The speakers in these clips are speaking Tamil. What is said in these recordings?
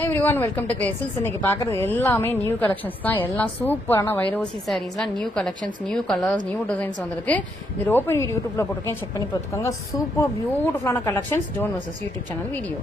Hi everyone, welcome to Graces. இன்னைக்கு பார்க்குறது எல்லாமே நியூ கலெக்ஷன்ஸ் தான். எல்லாம் சூப்பரான வைரோசி சாரீஸ்லாம் new collections, new colours, new designs வந்திருக்கு. இது ஓப்பன் வீடியோ யூடியூப்ல போட்டுருக்கேன், செக் பண்ணி பார்த்துக்கோங்க. சூப்பர் பியூட்டிஃபுல்லான collections, tone versus YouTube channel video.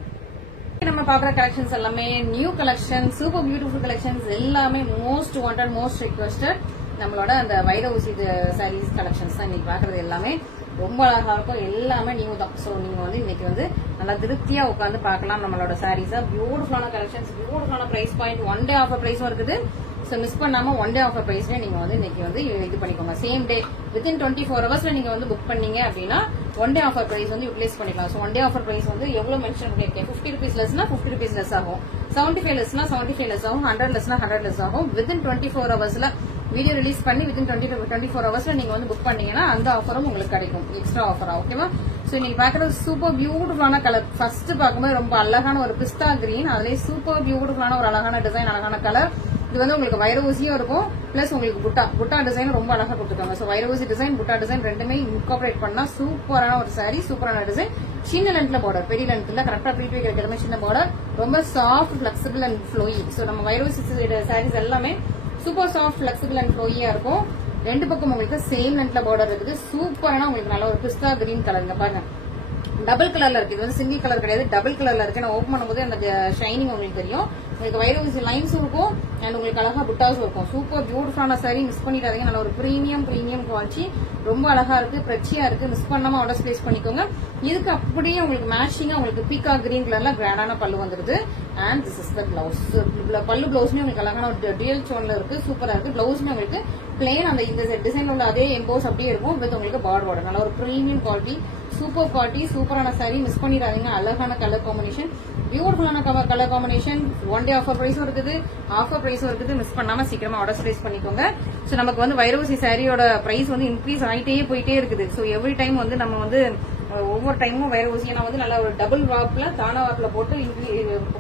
நம்ம பார்க்குற கலெக்ஷன்ஸ் எல்லாமே new collection, super beautiful collections, எல்லாமே மோஸ்ட் வாண்டட், மோஸ்ட் ரிக்வெஸ்டட் நம்மளோட அந்த வைரோசி சாரீஸ் கலெக்ஷன்ஸ் தான் இன்னைக்கு பார்க்குறது. எல்லாமே ரொம்ப அழகா இருக்கும், எல்லாமே நியூ தான். ஸோ நீங்க வந்து இன்னைக்கு வந்து நல்லா திருப்தியா உட்காந்து பார்க்கலாம் நம்மளோட சாரீஸா. பியூட்டிஃபுல்லான கலெக்ஷன்ஸ், பியூட்டிஃபுல்லான price point, one day offer பிரைஸும் இருக்குது. ஸோ மிஸ் பண்ணாம ஒன் டே ஆஃபர் பிரைஸ்ல நீங்க வந்து இன்னைக்கு வந்து இது பண்ணிக்கோங்க. சேம் டே வித்தின் 24 ஹவர்ஸ்ல நீங்க வந்து புக் பண்ணீங்க அப்படின்னா ஒன் டே ஆஃபர் பிரைஸ் வந்து யூட்டிலைஸ் பண்ணிக்கலாம். So one day offer price வந்து எவ்வளவு மென்ஷன் பண்ணிருக்கேன், 50 rupees லெஸ்னா 50 rupees லெஸ் ஆகும், 75 லெஸ்னா 75 லெஸ் ஆகும், 100 லெஸ்னா 100 லெஸ் ஆகும். வித்தின் 24 ஹவர்ஸ்ல வீடியோ ரிலீஸ் பண்ணி வித்தின் 24 ஹவர்ஸ்ல நீங்க வந்து புக் பண்ணீங்கன்னா அந்த ஆஃபரும் உங்களுக்கு கிடைக்கும், எக்ஸ்ட்ரா ஆஃபரா. ஓகேவா? சோ இன்னைக்கு பாக்குறது சூப்பர் பியூட்டிஃபுல்லான கலர். ஃபர்ஸ்ட் பார்க்கும்போது ரொம்ப அழகான ஒரு பிஸ்தா கிரீன், அதுலயே சூப்பர் பியூட்டிஃபுல்லான ஒரு அழகான டிசைன், அழகான கலர். இது வந்து உங்களுக்கு வைரோசியும் இருக்கும், பிளஸ் உங்களுக்கு புட்டா டிசைன் ரொம்ப அழகா கொடுத்துருக்காங்க. சோ வைரோசி டிசைன், புட்டா டிசைன் ரெண்டுமே இன்கார்பரேட் பண்ணா சூப்பரான ஒரு சாரி, சூப்பரான டிசைன். சின்ன லென்த்ல பார்டர், பெரிய லென்த்ல கரெக்டா ப்ரீட் வைக்கிற மாதிரி சின்ன பார்டர், ரொம்ப soft, flexible and flowy. So நம்ம வைரோசி சாரீஸ் எல்லாமே சூப்பர் சாஃப்ட், பிளெக்சிபிள் அண்ட் ஃப்ளோயியா இருக்கும். ரெண்டு பக்கம் உங்களுக்கு சேம் லென்த்ல பார்டர் இருக்குது. சூப்பரான உங்களுக்கு நல்ல ஒரு பிஸ்தா கிரீன் கலர். பாருங்க, டபுள் கலர்ல இருக்கு. இது வந்து சிங்கிள் கலர் கிடையாது, டபுள் கலர்ல இருக்கு. நான் ஓப்பன் பண்ணும்போது அந்த ஷைனிங் உங்களுக்கு தெரியும். உங்களுக்கு வைரோசி லைன்ஸும் இருக்கும் அண்ட் உங்களுக்கு அழகா புட்டாஸும் இருக்கும். சூப்பர் பியூட்டிஃபுல்லான சாரி, மிஸ் பண்ணிடாதீங்க. நல்ல ஒரு பிரீமியம் குவாலிட்டி, ரொம்ப அழகா இருக்கு, பிரச்சியா இருக்கு. மிஸ் பண்ணாம ஆர்டர் பிளேஸ் பண்ணிக்கோங்க. இதுக்கு அப்படியே உங்களுக்கு மேட்சிங்கா உங்களுக்கு பீகா கிரீன் கலர்ல கிராண்டான பல்லு வந்துருது. And this is the blouse. பல்லு பிளவுஸ்மே உங்களுக்கு அழகான ஒரு டியூயல் டோன்ல இருக்கு, சூப்பரா இருக்கு. பிளவுஸ்மே உங்களுக்கு பிளேன் அந்த இந்த டிசைன் உள்ள அதே எம்போஸ் அப்படியே இருக்கும், வித் உங்களுக்கு பார்டர். நல்ல ஒரு பிரீமியம் குவாலிட்டி, சூப்பர் குவாலிட்டி, சூப்பரான சாரி, மிஸ் பண்ணிடாதீங்க. அழகான கலர் காம்பினேஷன், பியூட்டிஃபுல்லான colour combination. One day offer பிரைஸும் இருக்குது, ஆஃபர் பிரைஸும் இருக்குது. மிஸ் பண்ணாம சீக்கிரமா ஆர்டர் பிளேஸ் பண்ணிக்கோங்க. சோ நமக்கு வந்து வைரோசி சாரியோட பிரைஸ் வந்து இன்க்ரீஸ் ஆயிட்டே போயிட்டே இருக்குது. சோ எவ்ரி டைம் வந்து நம்ம வந்து ஒவ்வொரு டைமும் வைரோசி வந்து நல்ல ஒரு டபுள் வார்ப்ல, தானா வார்ப்ல போட்டு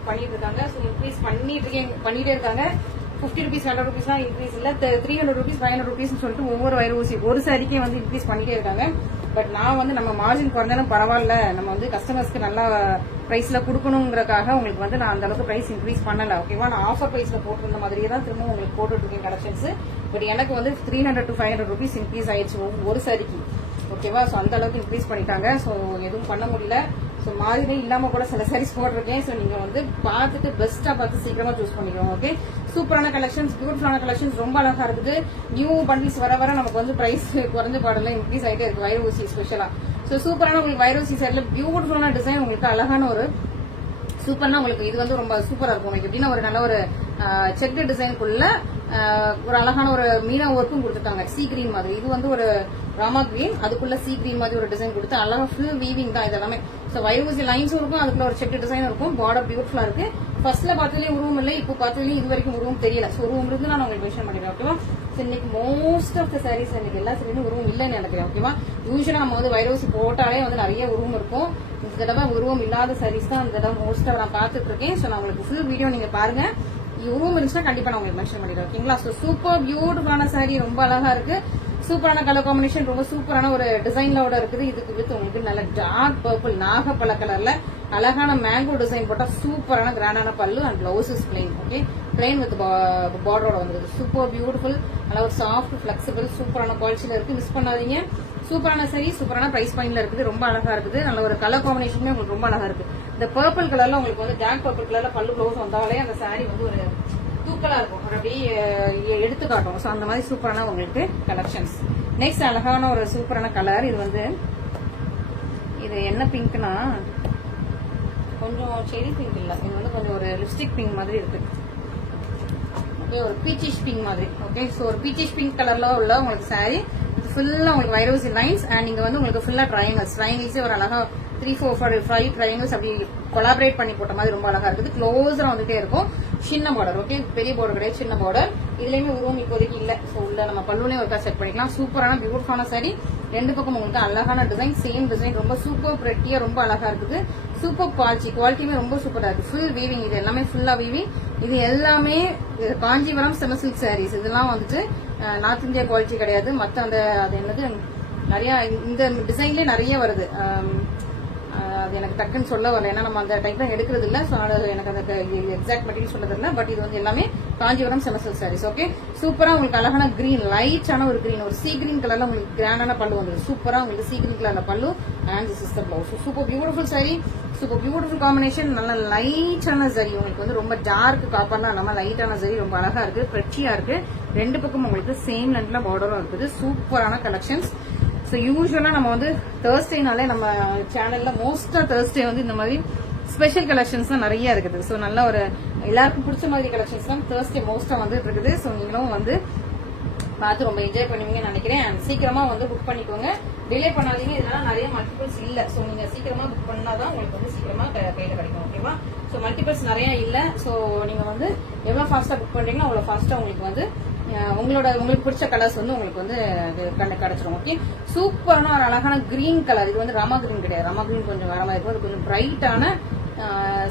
பண்ணிட்டு இருக்காங்க. சோ இன்க்ரீஸ் பண்ணிட்டே இருக்காங்க. 50 rupees 100 rupees இன்க்ரீஸ் இல்ல, 300 rupees 500 rupees சொல்லிட்டு ஒவ்வொரு வைரோசி ஒரு சாரிக்கே வந்து இன்க்ரீஸ் பண்ணிட்டே இருக்காங்க. பட் நான் வந்து நம்ம மார்ஜின் குறைஞ்சாலும் பரவாயில்ல, நம்ம வந்து கஸ்டமர்ஸ்க்கு நல்லா பிரைஸ்ல கொடுக்கணுங்கிறதுக்காக உங்களுக்கு வந்து நான் அந்த அளவுக்கு பிரைஸ் இன்க்ரீஸ் பண்ணல. ஓகேவா? நான் ஆஃபர் பிரைஸ்ல போட்டிருந்த மாதிரியே தான் திரும்ப உங்களுக்கு போட்டுட்டு இருக்கேன் கலெக்ஷன்ஸ். பட் எனக்கு வந்து 300 to 500 rupees இன்க்ரீஸ் ஆயிடுச்சு ஒரு சாரிக்கு. ஓகேவா? சோ அந்த அளவுக்கு இன்க்ரீஸ் பண்ணிட்டாங்க. சோ எதுவும் பண்ண முடியல. சோ மாதிரி இல்லாம கூட சில சாரீஸ் போட்டிருக்கேன். சோ நீங்க வந்து பார்த்துட்டு பெஸ்டா பார்த்து சீக்கிரமா சூஸ் பண்ணிக்கோங்க. ஓகே? சூப்பரான கலெக்ஷன்ஸ், பியூட்டிஃபுல்லான கலெக்ஷன்ஸ், ரொம்ப அழகா இருக்குது. நியூ பண்டில்ஸ் வர நமக்கு வந்து பிரைஸ் குறைஞ்ச பாடல இன்க்ரீஸ் ஆயிட்டே இருக்கு வைரோசி ஸ்பெஷலா. சோ சூப்பரான உங்களுக்கு வைரோசி சைட்ல பியூட்டிஃபுல்லான டிசைன், உங்களுக்கு அழகான ஒரு சூப்பர்னா உங்களுக்கு இது வந்து ரொம்ப சூப்பரா இருக்கும். உங்களுக்கு எப்படின்னா ஒரு நல்ல ஒரு செக் டிசைனுக்குள்ள ஒரு அழகான ஒரு மீனா ஒர்க்கும் கொடுத்துருக்காங்க, சீ கிரீன் மாதிரி. இது வந்து ஒரு ராமா கிரீன், அதுக்குள்ள சீ கிரீன் மாதிரி ஒரு டிசைன் கொடுத்து அழகா ஃபுல் வீவிங் தான் இது எல்லாமே. சோ வைரோசி லைன்ஸும் இருக்கும், அதுக்குள்ள ஒரு செக் டிசைன் இருக்கும், பார்டர் பியூட்டிஃபுல்லா இருக்கு. ஃபர்ஸ்ட்ல பார்த்ததுலயே உருவம் இல்லை, இப்போ பார்த்ததுலயும் இது வரைக்கும் உருவம் தெரியல. சோ உருவம் இருந்து நான் உங்களுக்கு மென்ஷன் பண்ணிடுறேன். ஓகேவா? இன்னைக்கு மோஸ்ட் ஆஃப் த சாரீஸ் இன்னைக்கு எல்லா சாரியும் உருவம் இல்லைன்னு நினைக்கிறேன். ஓகேவா? யூஸ்வலா நம்ம வந்து வைரோசி போட்டாலே வந்து நிறைய உருவம் இருக்கும். இந்த தடவை உருவம் இல்லாத சாரீஸ் தான் இந்த தடவை மோஸ்டா நான் பார்த்துட்டு இருக்கேன். சோ நான் உங்களுக்கு ஃபுல் வீடியோ நீங்க பாருங்க. உருவம் இருந்துச்சுன்னா கண்டிப்பா நான் உங்களுக்கு மென்ஷன் பண்ணிடுறேன். ஓகேங்களா? சோ சூப்பர் பியூட்டிஃபுல்லான சாரி, ரொம்ப அழகா இருக்கு. சூப்பரான கலர் காம்பினேஷன், ரொம்ப சூப்பரான ஒரு டிசைன்லோட இருக்குது. இதுக்கு வித் உங்களுக்கு நல்ல டார்க் பர்பிள் நாகப்பழ கலர்ல அழகான மேங்கோ டிசைன் போட்டா சூப்பரான கிராண்டான பல்லு and blouse is plain. Okay? Plain with பார்டரோட வந்தது. சூப்பர் பியூட்டிஃபுல், நல்ல ஒரு சாஃப்ட், பிளெக்சிபிள், சூப்பரான குவாலிட்டியில இருக்கு. மிஸ் பண்ணாதீங்க. சூப்பரான சாரி, சூப்பரான பிரைஸ் பாயிண்ட்ல இருக்குது, ரொம்ப அழகா இருக்குது. நல்ல ஒரு கலர் காம்பினேஷனுமே உங்களுக்கு ரொம்ப அழகா இருக்கு. இந்த பர்பிள் கலர்ல உங்களுக்கு வந்து டார்க் பர்பிள் கலர்ல பல்லு பிளவுஸ் வந்தாலே அந்த சாரி வந்து ஒரு தூக்கலா இருக்கும், அப்படியே எடுத்து காட்டும். சோ அந்த மாதிரி சூப்பரான உங்களுக்கு கலெக்ஷன்ஸ். நெக்ஸ்ட் அழகான ஒரு சூப்பரான கலர். இது வந்து இது என்ன பிங்க்னா கொஞ்சம் செரி பிங்க் இல்ல, இது வந்து கொஞ்சம் ஒரு லிப்ஸ்டிக் பிங்க் மாதிரி இருக்கு. ஓகே? ஒரு பீச்சிஷ் பிங்க் மாதிரி. ஓகே? சோ ஒரு பீச்சிஷ் பிங்க் கலர்ல உள்ள உங்களுக்கு சாரி, இது ஃபுல்லா உங்களுக்கு வைரோசி லைன்ஸ் அண்ட் நீங்க வந்து உங்களுக்கு ஃபுல்லா ட்ரையாங்கிள்ஸே ஒரு அழகா 3, 4, 5 ட்ரையாங்கிள்ஸ் அப்படி கொலாபரேட் பண்ணி போட்ட மாதிரி ரொம்ப அழகா இருக்குது. க்ளோஸரா வந்துட்டே இருக்கும். சின்ன பார்டர். ஓகே? பெரிய பார்டர் கிடையாது, சின்ன பார்டர். இதுலயுமே உருவம் இப்போதைக்கு இல்ல. சோ உள்ள நம்ம பல்லுலயும் ஒருக்கா செட் பண்ணிக்கலாம். சூப்பரான பியூட்டிஃபுல்லான சாரி, ரெண்டு பக்கம் உங்களுக்கு அழகான டிசைன், சேம் டிசைன், ரொம்ப சூப்பர் பிரெட்டியா, ரொம்ப அழகா இருக்குது. சூப்பர் குவாலிட்டியுமே ரொம்ப சூப்பரா இருக்கு. ஃபுல் வீவிங், இது எல்லாமே ஃபுல்லா வீவிங். இது எல்லாமே காஞ்சிபுரம் செமி சில்க் சாரீஸ். இதெல்லாம் வந்துட்டு நார்த் இந்தியா குவாலிட்டி கிடையாது. மத்த அந்த அது என்னது நிறைய இந்த டிசைன்லயே நிறைய வருது. அது எனக்கு டக்குன்னு சொல்ல வரல, ஏன்னா நம்ம அந்த டைப்ல எடுக்கிறது இல்ல. ஸோ எனக்கு அந்த எக்ஸாக்ட் மெட்டீரியல் சொல்ல தெரியல. பட் இது வந்து எல்லாமே காஞ்சிபுரம் செமசல் சாரீஸ். ஓகே, சூப்பரா உங்களுக்கு அழகான கிரீன், லைட்டான ஒரு கிரீன், ஒரு சீ கிரீன் கலர்ல உங்களுக்கு கிராண்டான பல்லு வந்து சூப்பரா உங்களுக்கு சீ கிரீன் கலர்ல பல்லு and this is the blouse. Super beautiful sorry, super beautiful combination. நல்ல லைட்டான சரி, உங்களுக்கு வந்து ரொம்ப டார்க் காப்பர்லாம் இல்லாம லைட்டான சரி, ரொம்ப அழகா இருக்கு, பிரெச்சியா இருக்கு. ரெண்டு பக்கம் உங்களுக்கு சேம் லென்த்ல பார்டரும் இருக்குது. சூப்பரான கலெக்ஷன்ஸ். ஸோ யூஸ்வலா நம்ம வந்து தேர்ஸ்டேனாலே நம்ம சேனல்ல மோஸ்டா தேர்ஸ்டே வந்து இந்த மாதிரி ஸ்பெஷல் கலெக்ஷன்ஸ் தான் நிறைய இருக்குது. ஸோ நல்ல ஒரு எல்லாருக்கும் பிடிச்ச மாதிரி கலெக்ஷன்ஸ் தான் தேர்ஸ்டே மோஸ்டா வந்துட்டு இருக்குது. ஸோ நீங்களும் வந்து பார்த்து ரொம்ப என்ஜாய் பண்ணுவீங்கன்னு நினைக்கிறேன். அண்ட் சீக்கிரமா வந்து புக் பண்ணிக்கோங்க, டிலே பண்ணாதீங்க. இதெல்லாம் நிறைய மல்டிபிள்ஸ் இல்ல. ஸோ நீங்க சீக்கிரமா புக் பண்ணாதான் உங்களுக்கு வந்து சீக்கிரமா கையில கிடைக்கும். ஓகேவா? ஸோ மல்டிபிள்ஸ் நிறைய இல்ல. ஸோ நீங்க வந்து எவ்வளவு ஃபாஸ்டா புக் பண்றீங்களோ அவ்வளவு ஃபாஸ்டா உங்களுக்கு வந்து உங்களுக்கு பிடிச்ச கலர்ஸ் வந்து உங்களுக்கு வந்து கிடைச்சிடும். ஓகே, சூப்பரான ஒரு அழகான கிரீன் கலர். இது வந்து ராமா கிரீன் கிடையாது, ராமா கிரீன் கொஞ்சம் வேற மாதிரி இருக்கும். அது கொஞ்சம் பிரைட்டான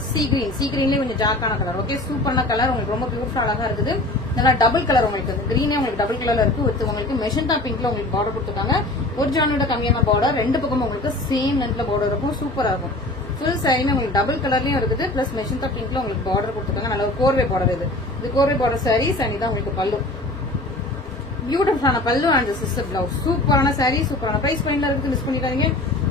சீ கிரீன்லயே கொஞ்சம் டார்க்கான கலர். ஓகே, சூப்பரான கலர், உங்களுக்கு ரொம்ப பியூட்டிஃபுல்லா அழகா இருக்குது. நல்லா டபுள் கலர் உங்களுக்கு வந்து கிரீனே உங்களுக்கு டபுள் கலர்ல இருக்கு. உங்களுக்கு மெஜந்தா பிங்க்ல உங்களுக்கு பார்டர் கொடுத்துருக்காங்க. ஒரு ஜானோட கம்மியான பார்டர், ரெண்டு பக்கமும் உங்களுக்கு சேம் லென்த்ல பார்டர் இருக்கும். சூப்பரா இருக்கும். ஃபுல் சாரியுமே உங்களுக்கு டபுள் கலர்லயும் இருக்குது, பிளஸ் மெஜந்தா பிங்க்ல உங்களுக்கு பார்டர் கொடுத்துருக்காங்க. நல்ல ஒரு கோர்வே பார்டர். இது கோர்வே பார்டர் சாரீஸ் அண்ட் இதான் உங்களுக்கு பல்லு. பியூட்டிஃபுல்லான பல்லு அண்ட் சிஸ்டர் பிளவுஸ். சூப்பரான சாரி, சூப்பரான பிரைஸ் பாயிண்ட்ல இருக்கு, மிஸ் பண்ணிக்காதீங்க.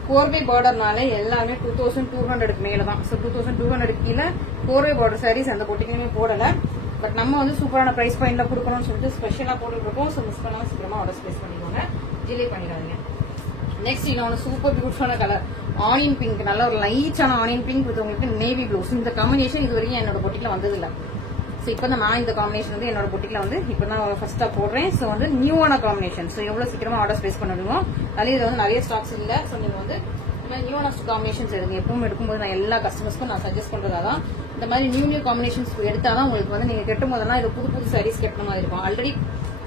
கோர்வே பார்டர்னால எல்லாமே 2200 மேல தான். ஸோ 2200 கீழே கோர்வே பார்டர் சாரீஸ் அந்த போட்டிக்குமே போடல. பட் நம்ம வந்து சூப்பரான பிரைஸ் பாயிண்ட்ல கொடுக்கணும்னு சொல்லிட்டு ஸ்பெஷலா போட்டுட்டு இருக்கோம். ஸோ மிஸ் பண்ணாம சீக்கிரமா ஆர்டர் பிளேஸ் பண்ணிக்கோங்க, டிலே பண்ணிடாதீங்க. நெக்ஸ்ட் இன்னொன்று சூப்பர் பியூட்டிஃபுல்லான கலர் ஆனியன் பிங்க். நல்ல ஒரு லைட்டான ஆனியன் பிங்க் வித் உங்களுக்கு நேவி ப்ளூ. இந்த காம்பினேஷன் இது வரைக்கும் என்னோட போட்டிக்குல வந்தது இல்ல. ஸோ இப்போ நான் இந்த காம்பினேஷன் வந்து என்னோட பொட்டிக்ல வந்து இப்போ தான் ஃபர்ஸ்டா போடுறேன். ஸோ வந்து நியூவான காம்பினேஷன். ஸோ எவ்வளவு சீக்கிரமா ஆர்டர் பிளேஸ் பண்ணுவோம். அதே இது வந்து நிறைய ஸ்டாக்ஸ் இல்ல. ஸோ நீங்க வந்து நியூவான காம்பினேஷன்ஸ் எடுங்க. எப்பவும் எடுக்கும்போது நான் எல்லா கஸ்டமர்ஸ்க்கும் நான் சஜஸ்ட் பண்றதாதான் இந்த மாதிரி நியூ காம்பினேஷன்ஸ் எடுத்தாதான் உங்களுக்கு வந்து நீங்க கெட்டும் போதெல்லாம் இது புது சாரீஸ் கெட்டின மாதிரி இருக்கும். ஆல்ரெடி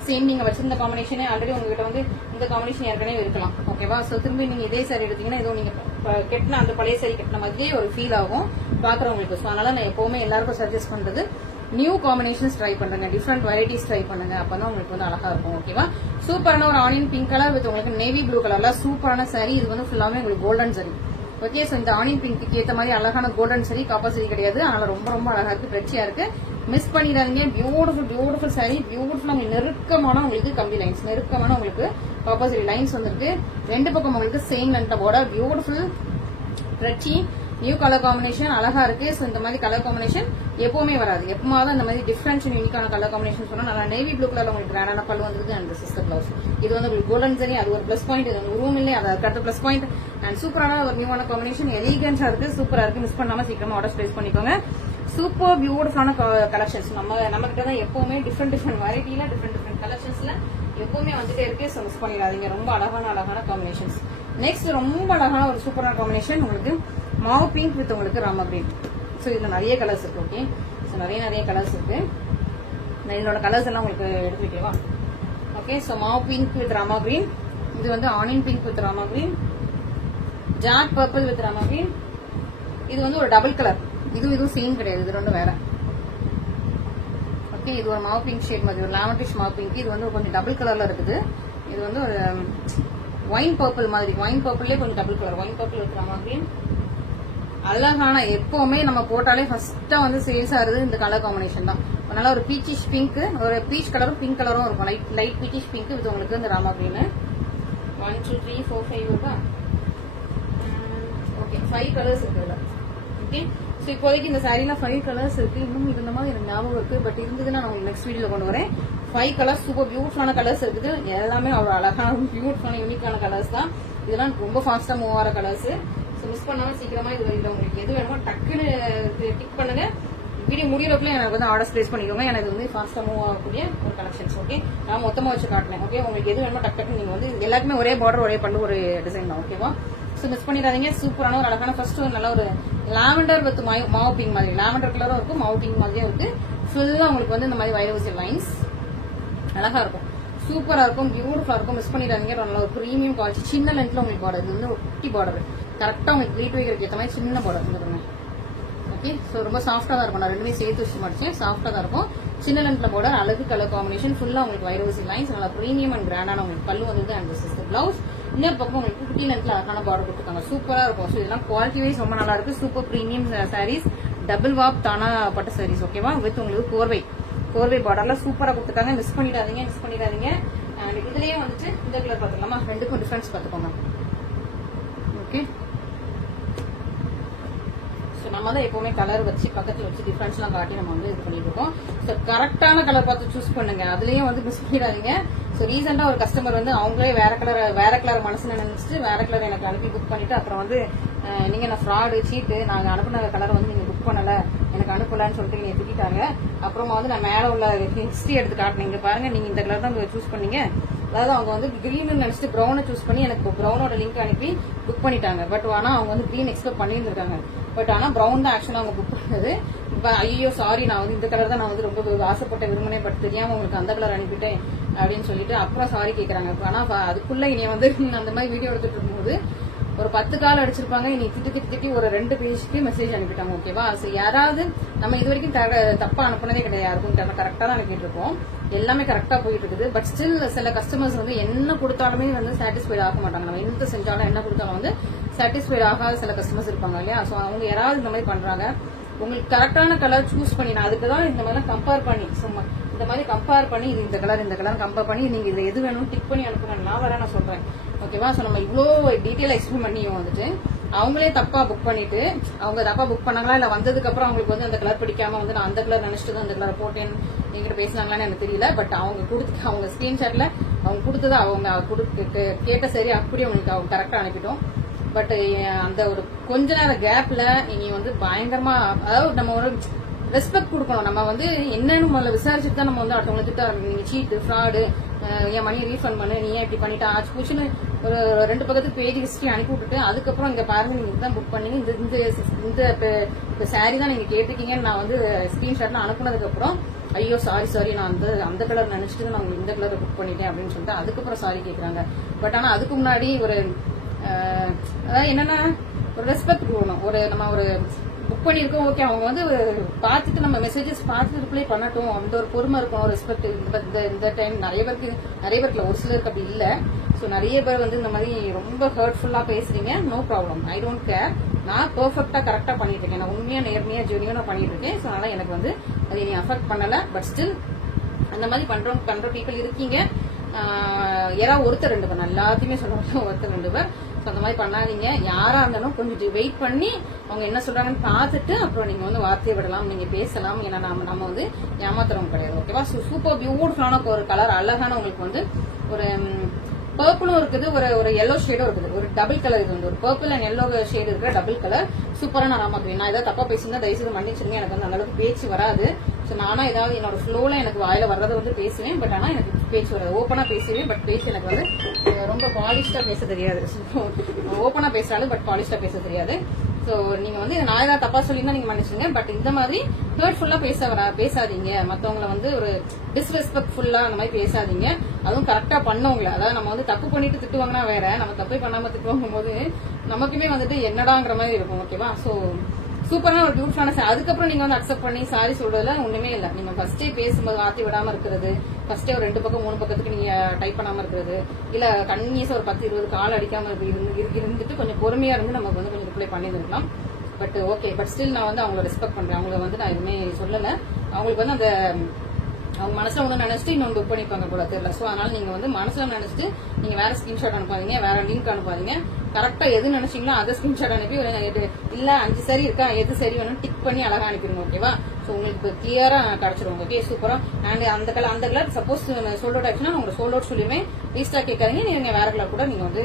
சேம் நீங்க வச்சிருந்த காம்பினேஷனே ஆல்ரெடி உங்ககிட்ட வந்து இந்த காம்பினேஷன் ஏற்கனவே இருக்கலாம். ஓகேவா? ஸோ திரும்பி நீங்க இதே சாரி எடுத்தீங்கன்னா ஏதோ நீங்க கெட்டின அந்த பழைய சாரி கெட்டின மாதிரியே ஒரு ஃபீல் ஆகும் பாக்குறவங்களுக்கு. ஸோ அதனால நான் எப்பவுமே எல்லாருக்கும் சஜஸ்ட் பண்றது நியூ காம்பினேஷன்ஸ் ட்ரை பண்ணுங்க, டிஃப்ரெண்ட் வெரைட்டிஸ் ட்ரை பண்ணுங்க. அப்பதான் உங்களுக்கு வந்து அழகா இருக்கும். ஓகேவா? சூப்பரான ஒரு ஆனியன் பிங்க் கலர் வித் உங்களுக்கு நேவி ப்ளூ கலர்ல சூப்பரான சாரி. இது வந்து ஃபுல்லாமே உங்களுக்கு கோல்டன் சாரி. ஓகே, ஸோ இந்த ஆனியன் பிங்க்கு ஏற்ற மாதிரி அழகான கோல்டன் சாரி, காப்பர் சாரி கிடையாது. அதனால ரொம்ப ரொம்ப அழகா இருக்கு, பிரெச்சியா இருக்கு. மிஸ் பண்ணிடாதீங்க. பியூட்டிஃபுல் சாரி, பியூட்டிஃபுல்லா நெருக்கமான உங்களுக்கு கம்பி லைன்ஸ், நெருக்கமான உங்களுக்கு காப்பர் சாரி லைன்ஸ் வந்திருக்கு. ரெண்டு பக்கம் உங்களுக்கு சேம் லென்த்ல பார்டர். பியூட்டிஃபுல் பிரெச்சி நியூ கலர் காம்பினேஷன் அழகா இருக்கு. ஸோ இந்த மாதிரி கலர் காம்பினேஷன் எப்பவுமே வராது. எப்பமாவது இந்த மாதிரி டிஃபரன்ஸ் யூனிக்கான கலர் காம்பினேஷன் சொன்னா நல்லா நேவி ப்ளூ கலர்ல உங்களுக்கு கிராண்டான பல்லு வந்திருக்கு. அண்ட் சிஸ்டர் பிளவுஸ் இது வந்து உங்களுக்கு கோல்டன் சரி, அது ஒரு பிளஸ் பாயிண்ட். இது வந்து ரூம் இல்லை, அது அடுத்த பிளஸ் பாயிண்ட். அண்ட் சூப்பரான ஒரு நியூவான காம்பினேஷன், எலிகன்ஸா இருக்கு, சூப்பரா இருக்கு. மிஸ் பண்ணாம சீக்கிரமா ஆர்டர் பிளேஸ் பண்ணிக்கோங்க. சூப்பர் பியூட்டிஃபுல்லான கலெக்ஷன்ஸ். நம்ம கிட்ட தான் எப்பவுமே டிஃப்ரெண்ட் வெரைட்டில டிஃப்ரெண்ட் கலெக்ஷன்ஸ்ல எப்பவுமே வந்துட்டே இருக்கு. ஸோ மிஸ் பண்ணிடாதீங்க. ரொம்ப அழகான காம்பினேஷன்ஸ். நெக்ஸ்ட் ரொம்ப அழகான ஒரு சூப்பரான காம்பினேஷன் உங்களுக்கு மாவு பிங்க் வித் உங்களுக்கு ராமா கிரீன். ஸோ இதுல நிறைய கலர்ஸ் இருக்கு. ஓகே, ஸோ நிறைய கலர்ஸ் இருக்கு. நான் இதோட கலர்ஸ் எல்லாம் உங்களுக்கு எடுத்து வைக்கவா? Okay, so mauve pink with rama green. இது வந்து onion pink with rama green, jack purple with rama green. இது வந்து ஒரு டபுள் கலர். இதுவும் சேம் கிடையாது, இது ரெண்டும் வேற. ஓகே, இது ஒரு மாவு பிங்க் ஷேட் மாதிரி, ஒரு லாவண்டிஷ் மாவு பிங்க். இது வந்து கொஞ்சம் டபுள் கலர்ல இருக்குது. இது வந்து ஒரு ஒயின் பர்பிள் மாதிரி, ஒயின் பர்பிள்லேயே கொஞ்சம் double colour, wine purple with rama green. அழகான எப்பவுமே நம்ம போட்டாலே ஃபர்ஸ்டா வந்து சேல்ஸ் ஆகுது இந்த கலர் காம்பினேஷன் தான். அதனால ஒரு பீச்சிஷ் பிங்க், ஒரு பீச் கலரும் பிங்க் கலரும் இருக்கும். லைட் பீச்சிஷ் பிங்க் இது உங்களுக்கு இந்த ராமா கிரீன். 1 2 3 4 5 இருக்கா? ஓகே, 5 கலர்ஸ் இருக்கு இதுல. ஓகே, ஸோ இப்போதைக்கு இந்த சாரில 5 கலர்ஸ் இருக்கு. இன்னும் இருந்த மாதிரி எனக்கு ஞாபகம் இருக்கு, பட் இருந்ததுன்னா நான் உங்களுக்கு நெக்ஸ்ட் வீடியோல கொண்டு வரேன். 5 கலர்ஸ் சூப்பர் பியூட்டிஃபுல்லான கலர்ஸ் இருக்குது. எல்லாமே அவ்வளவு அழகான பியூட்டிஃபுல்லான யூனிக்கான கலர்ஸ் தான். இதெல்லாம் ரொம்ப ஃபாஸ்டா மூவ் ஆகிற கலர்ஸ். மிஸ் பண்ணாம சீக்கிரமா இது வரைக்கும் உங்களுக்கு எது வேணுமோ டக்குன்னு டிக் பண்ணுங்க. வீடியோ முடியறதுக்குள்ள எனக்கு வந்து ஆர்டர் பிளேஸ் பண்ணிக்கோங்க. எனக்கு வந்து ஃபாஸ்டா மூவ் ஆகக்கூடிய ஒரு கலெக்ஷன்ஸ். ஓகே, நான் மொத்தமா வச்சு காட்டினேன். ஓகே, உங்களுக்கு எது வேணுமோ டக்கு நீங்க வந்து எல்லாருக்குமே ஒரே பார்டர் ஒரே பல்லு ஒரு டிசைன் தான். ஓகேவா? ஸோ மிஸ் பண்ணிடாதீங்க. சூப்பரான ஒரு அழகான ஃபர்ஸ்ட் ஒரு நல்ல ஒரு லாவெண்டர் வித் மாவு பிங்க் மாதிரி, லாவெண்டர் கலரும் இருக்கும், மாவு பிங்க் மாதிரியும் இருக்கு. ஃபுல்லா உங்களுக்கு வந்து இந்த மாதிரி வைரவசி லைன்ஸ் அழகா இருக்கும், சூப்பரா இருக்கும், பியூட்டிஃபுல்லா இருக்கும். மிஸ் பண்ணிடாதீங்க. நல்ல ஒரு பிரீமியம் குவாலிட்டி, சின்ன லென்த்ல உங்களுக்கு பார்டர். இது வந்து ஒரு குட்டி பார்டர், கரெக்டா உங்களுக்கு ப்ளீட் வைக்கிறதுக்கு ஏற்ற மாதிரி சின்ன பார்டர் வந்துருங்க. ஓகே, ஸோ ரொம்ப சாஃப்டா தான் இருக்கும். நான் ரெண்டுமே சேர்த்து வச்சு மாட்டேன், சாஃப்டா தான் இருக்கும். சின்ன லென்த்ல பார்டர், அழகு கலர் காம்பினேஷன், ஃபுல்லா உங்களுக்கு வைரவசி லைன்ஸ், நல்லா பிரீமியம் அண்ட் கிராண்டான உங்களுக்கு பல்லு வந்தது. And this is the blouse. இன்னொரு பக்கம் உங்களுக்கு குட்டி லென்த்ல அழகான பார்டர் கொடுத்துருக்காங்க. சூப்பரா இருக்கும். ஸோ இதெல்லாம் குவாலிட்டி வைஸ் ரொம்ப நல்லா இருக்கு. Super premium sarees, double warp தானா பட்டு சாரீஸ். ஓகேவா, வித் உங்களுக்கு கோர்வை பார்டர்ல சூப்பரா கொடுத்துருக்காங்க. மிஸ் பண்ணிடாதீங்க. அண்ட் இதுலயே வந்துட்டு இந்த கலர் பாத்துக்கலாமா, ரெண்டுக்கும் டிஃபரன்ஸ் பாத்துக்கோங்க. ஓகே, நம்ம தான் எப்பவுமே கலர் வச்சு பக்கத்துல வச்சு டிஃபரன்ஸ் எல்லாம் காட்டி நம்ம வந்து இது பண்ணிட்டு இருக்கோம். ஸோ கரெக்டான கலர் பார்த்து சூஸ் பண்ணுங்க. அதுலயும் வந்து மிஸ் பண்ணிடாதீங்க. ஸோ ரீசெண்டா ஒரு கஸ்டமர் வந்து அவங்களே வேற கலர் மனசுல நினைச்சிட்டு வேற கலர் எனக்கு அனுப்பி புக் பண்ணிட்டு அப்புறம் வந்து நீங்க நான் ஃப்ராடு சீட்டு, நாங்க அனுப்புன கலர் வந்து நீங்க புக் பண்ணல, எனக்கு அனுப்பலன்னு சொல்லிட்டு நீங்க திட்டாங்க. அப்புறமா வந்து நான் மேல உள்ள ஹிஸ்டரி எடுத்து காட்டினீங்க பாருங்க, நீங்க இந்த கலர் தான் சூஸ் பண்ணீங்க. அதாவது அவங்க வந்து கிரீன் நினைச்சிட்டு ப்ரௌனை சூஸ் பண்ணி எனக்கு ப்ரௌனோட லிங்க் அனுப்பி புக் பண்ணிட்டாங்க. பட் ஆனா அவங்க வந்து கிரீன் எக்ஸ்பெக்ட் பண்ணியிருந்திருக்காங்க. பட் ஆனா ப்ரௌன் தான் ஆக்சுவலா அவங்க புக் பண்ணது. இப்ப ஐயோ சாரி, நான் வந்து இந்த கலர் தான் நான் வந்து ரொம்ப ஆசைப்பட்ட விரும்பினேன், பட் தெரியாம உங்களுக்கு அந்த கலர் அனுப்பிட்டேன் அப்படின்னு சொல்லிட்டு அப்புறம் சாரி கேட்கறாங்க. ஆனா அதுக்குள்ள இனி வந்து அந்த மாதிரி வீடியோ எடுத்துட்டு இருக்கும்போது ஒரு 10 கால் அடிச்சிருப்பாங்க. இனி திட்டி ஒரு 2 பேஜ்க்கு மெசேஜ் அனுப்பிட்டாங்க. ஓகேவா, யாராவது நம்ம இது வரைக்கும் தப்பா அனுப்புனதே கிடையாது. யாருக்கும் கரெக்டா தான் அனுப்பிட்டு இருக்கோம். எல்லாமே கரெக்டா போயிட்டு இருக்குது. பட் ஸ்டில் சில கஸ்டமர்ஸ் வந்து என்ன கொடுத்தாலுமே வந்து சாட்டிஸ்ஃபைட் ஆக மாட்டாங்க. நம்ம என்ன செஞ்சாலும் என்ன கொடுத்தாலும் வந்து சாட்டிஸ்ஃபைட் ஆகாத சில கஸ்டமர்ஸ் இருப்பாங்க இல்லையா. சோ அவங்க யாராவது இந்த மாதிரி பண்றாங்க. உங்களுக்கு கரெக்டான கலர் சூஸ் பண்ணி, நான் அதுக்குதான் இந்த மாதிரி கம்பேர் பண்ணி சும்மா இந்த மாதிரி கம்பேர் பண்ணி இந்த கலர் கம்பேர் பண்ணி நீங்க இதுல எது வேணும் டிக் பண்ணி அனுப்புங்க. நான் சொல்றேன். ஓகேவா, சோ நம்ம இவ்வளோ டீட்டெயில் எக்ஸ்பிளைன் பண்ணியும் வந்துட்டு அவங்களே தப்பா புக் பண்ணிட்டு, அவங்க தப்பா புக் பண்ணாங்களா இல்ல வந்ததுக்கு அப்புறம் அவங்களுக்கு வந்து அந்த கலர் பிடிக்காம வந்து நான் அந்த கலர் நினைச்சிட்டு தான் அந்த கலர் போட்டேன் என்கிட்ட பேசினாங்களான்னு எனக்கு தெரியல. பட் அவங்க ஸ்கிரீன்ஷாட்ல அவங்க கொடுத்தது அவங்க கேட்ட சரி அப்படியே உங்களுக்கு அவங்க கரெக்டா அனுப்பிட்டோம். பட் அந்த ஒரு கொஞ்ச நேரம் கேப்ல நீங்க வந்து பயங்கரமா, அதாவது நம்ம ஒரு ரெஸ்பெக்ட் கொடுக்கணும். நம்ம வந்து என்னன்னு முதல்ல விசாரிச்சுட்டு தான் நம்ம வந்து அடுத்தவங்க திட்ட நீங்க சீட்டு ஃப்ராடு, என் மணி ரீஃபண்ட் பண்ணு, நீ ஏன் இப்படி பண்ணிட்டு ஆச்சு பூச்சுன்னு ஒரு 2 பக்கத்துக்கு பேஜ் ஹிஸ்டரி அனுப்பி விட்டுட்டு அதுக்கப்புறம் இங்க பாருங்க நீங்க இதுதான் புக் பண்ணீங்க, இந்த சாரி தான் நீங்க கேட்டிருக்கீங்கன்னு நான் வந்து ஸ்கிரீன்ஷாட்ல அனுப்புனதுக்கு அப்புறம் ஐயோ சாரி நான் அந்த கலர் நினைச்சிட்டு நான் உங்களுக்கு இந்த கலர் புக் பண்ணிட்டேன் அப்படின்னு சொல்லிட்டு அதுக்கப்புறம் சாரி கேட்கறாங்க. பட் ஆனா அதுக்கு முன்னாடி ஒரு அதாவது என்னன்னா ஒரு ரெஸ்பெக்ட் கொடுக்கணும். நம்ம ஒரு புக் பண்ணிருக்கோம், ஓகே அவங்க வந்து பார்த்துட்டு நம்ம மெசேஜஸ் பார்த்துட்டு ரிப்ளை பண்ணட்டும், அந்த ஒரு பொறுமை இருக்கும், ரெஸ்பெக்ட். இந்த டைம் நிறைய பேருக்கு ஒரு சிலருக்கு அப்படி இல்ல. சோ நிறைய பேர் வந்து இந்த மாதிரி ரொம்ப ஹர்ட்ஃபுல்லா பேசுறீங்க. No problem, I don't care. நான் பெர்ஃபெக்ட்டா கரெக்டா பண்ணிட்டு இருக்கேன். நான் உண்மையா நேர்மையா ஜெனியூனா பண்ணிட்டு இருக்கேன். சோ அதனால எனக்கு வந்து அது நீ அஃபெக்ட் பண்ணல. பட் ஸ்டில் அந்த மாதிரி பண்ற பீப்புள் இருக்கீங்க. யாராவது ஒருத்தர் 2 பேர், எல்லாத்தையுமே சொல்லுவாங்க ஒருத்தர் 2 பேர். அந்த மாதிரி பண்ணாதீங்க. யாரா இருந்தாலும் கொஞ்சம் வெயிட் பண்ணி அவங்க என்ன சொல்றாங்கன்னு பார்த்துட்டு அப்புறம் நீங்க வந்து வார்த்தையை விடலாம், நீங்க பேசலாம். ஏன்னா நம்ம வந்து ஏமாத்துறவங்க கிடையாது. ஓகேவா, சூப்பர் பியூட்டிஃபுல்லான ஒரு கலர், அழகான உங்களுக்கு வந்து ஒரு பர்பிளும் இருக்குது, ஒரு எல்லோ ஷேடும் இருக்குது, ஒரு டபுள் கலர். இது வந்து ஒரு பர்பிள் அண்ட் எல்லோ ஷேடு இருக்கிற டபுள் கலர். சூப்பரா நான் ராமாக்குவேன். நான் ஏதாவது தப்பா பேசியிருந்தா தயவுசெய்து மன்னிச்சிருங்க. எனக்கு வந்து அந்த அளவுக்கு பேச்சு வராது. சோ நானா ஏதாவது என்னோட ஃப்ளோல எனக்கு வாயில வர்றதை வந்து பேசுவேன். பட் ஆனா எனக்கு பேச்சு வராது. ஓப்பனா பேசுவேன். பட் பேச்சு எனக்கு வந்து ரொம்ப பாலிஷ்டா பேச தெரியாது. ஓப்பனா பேசுறாலும் பட் பாலிஷ்டா பேச தெரியாது. சோ நீங்க வந்து நான் ஏதாவது தப்பா சொல்லியிருந்தா நீங்க மன்னிச்சுங்க. பட் இந்த மாதிரி ஹர்ட்ஃபுல்லா பேசாதீங்க. மத்தவங்களை வந்து ஒரு டிஸ்ரெஸ்பெக்ட்ஃபுல்லா அந்த மாதிரி பேசாதீங்க. அதுவும் கரெக்டா பண்ணவங்கள, அதாவது நம்ம வந்து தப்பு பண்ணிட்டு திட்டுவாங்கன்னா வேற, நம்ம தப்பே பண்ணாம திட்டுவாங்கும் போது நமக்குமே வந்துட்டு என்னடாங்கிற மாதிரி இருக்கும். ஓகேவா, சோ சூப்பரான ஒரு பியூட்டிஃபுல்லான அதுக்கப்புறம் நீங்க வந்து அக்செப்ட் பண்ணி சாரி சொல்றதுல ஒண்ணுமே இல்ல. நீங்க ஃபர்ஸ்டே பேசும்போது வார்த்தை விடாம இருக்கிறது, ஃபர்ஸ்டே ஒரு 2 பக்கம் 3 பக்கத்துக்கு நீங்க டைப் பண்ணாம இருக்கிறது, இல்ல கன்னியஸா ஒரு 10-20 கால் அடிக்காம இருந்துட்டு கொஞ்சம் பொறுமையா இருந்து நமக்கு வந்து கொஞ்சம் ரிப்ளை பண்ணிருக்கலாம். பட் ஓகே, பட் ஸ்டில் நான் வந்து அவங்களை ரெஸ்பெக்ட் பண்றேன். அவங்களை வந்து நான் எதுவுமே சொல்லல. அவங்களுக்கு வந்து அந்த அவங்க மனசுல ஒண்ணு நினைச்சிட்டு இன்னொன்று புக் பண்ணிப்பாங்க போல தெரியல. சோ அதனால நீங்க வந்து மனசுல நினைச்சிட்டு நீங்க வேற ஸ்கிரீன்ஷாட் அனுப்பாதீங்க, வேற லிங்க் அனுப்பாதீங்க. கரெக்டா எது நினைச்சீங்களோ அதை ஸ்கிரீன்ஷாட் அனுப்பி இல்ல 5 சரி இருக்கா, எது சரி வேணும் டிக் பண்ணி அழகா அனுப்பிடுங்க. ஓகேவா, சோ உங்களுக்கு கிளியரா கிடைச்சிருவாங்க. ஓகே, சூப்பரா. அண்ட் அந்த கலர் சப்போஸ் சோல்ட் அவுட் ஆச்சுன்னா உங்களுக்கு சோல்ட் அவுட் சொல்லிடுவேன். ரீஸ்டாக் கேட்காதீங்க, நீங்க வேற கலர் கூட நீங்க வந்து